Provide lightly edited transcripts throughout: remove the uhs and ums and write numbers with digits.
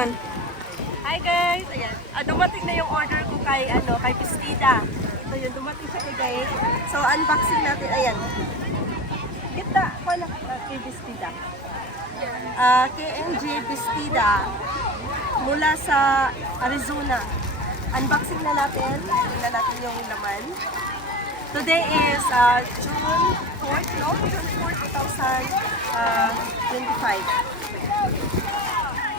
Hi guys! Ayan. Dumating na yung order ko kay Bestida. Ito yun, dumating siya kay guys. So, unboxing natin. Ayan. Kita, wala kay Bestida. KNG Bestida mula sa Arizona. Unboxing na natin. Tingnan natin yung laman. Today is June 4th, no? June 4th, 2025.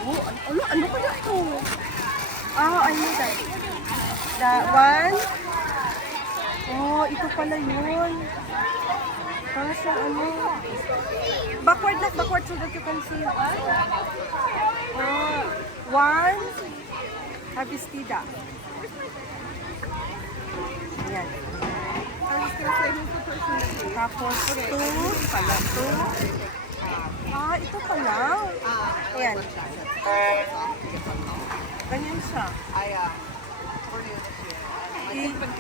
Oh, ano kaya ito? I know that. The one. Oh, ito pala yun. Para sa ano. Backward so that you can see. One. Bestida. Ayan. Tapos two. Pala two. Ito pala. Ayan. Ganyan siya.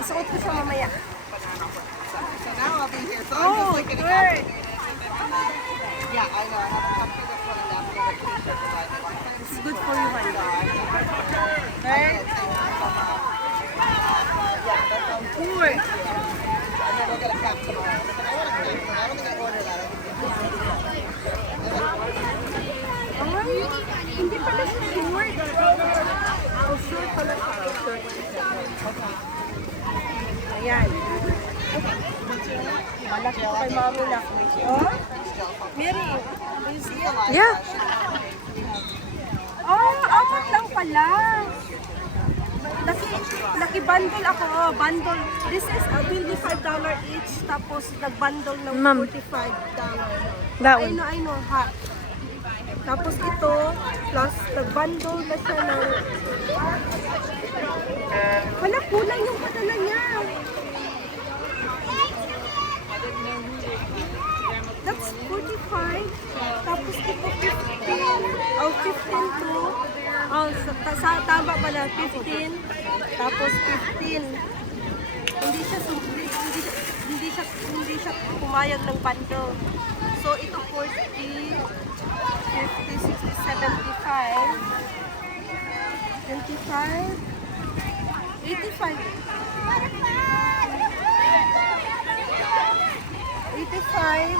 Isuot ko siya mamaya. So now I'll be here. So I'm Oh, just looking good. at Yeah, I know. I have a comfy this one and that one with a t-shirt with like It's good for you, man. Right? Good. And then we'll get a cap tomorrow. I want a cap, but I don't think I ordered that. Ay, hindi pala siya short. Oh, short pala siya. Short. Ayan. Malaki ko kay mami na. Oh? Mary, do you see it? Yeah. Apat lang pala. Naki-bundle ako. Bundle. This is $25 each. Tapos nag-bundle ng Ma'am. $45. That one. I know, ha. Tapos ito, plus nag-bundle na siya ng... Wala, kulang yung padala niya. That's 45. Tapos ito 15. Oh, 15 to. Oh, tama pala, 15. Tapos 15. Hindi siya pumayag ng bundle. So ito 40, 50, 60, 75, 25, 85. 85.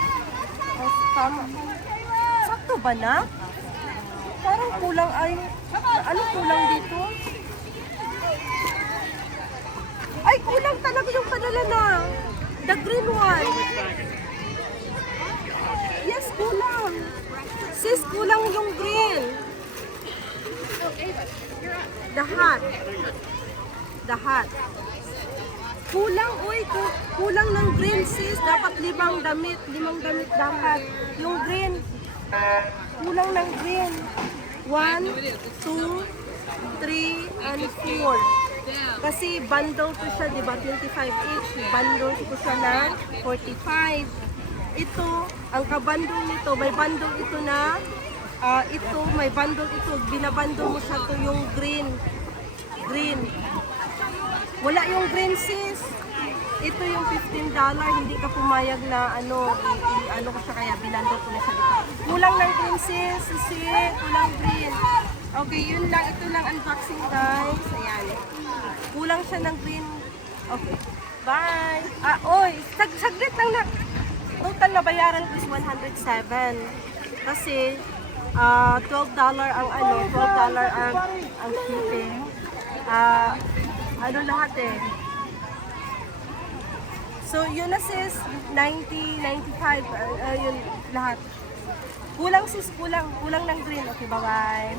Oh, tama. Sakto ba na? Parang kulang ay... Ano kulang dito? Ay, kulang talaga yung padala na. The green one. Yes, kulang. Sis, kulang yung green. The hat. The hat. Kulang, kulang ng green, sis. Dapat 5 damit. 5 damit dapat. Yung green. Kulang ng green. 1, 2, 3, and 4. Kasi bundle ko siya, di ba? 25 each. Bundle ko siya na 45. Ito, ang kabundle nito, may bundle ito na, may bundle ito, binabundle mo siya to yung green. Green. Wala yung green, sis. Ito yung $15, hindi ka pumayag na ano ko siya, kaya binundle ko na siya dito. Kulang ng green, sis. Kulang green. Okay, yun lang. Ito lang unboxing, guys. Ayan. Kulang siya ng green. Okay. Bye! Saglit lang na. Total na bayaran is 107. Kasi $12 ang ang shipping. Lahat eh. So yun na sis, 90, 95, yun lahat. Kulang sis, kulang ng green. Okay, bye-bye.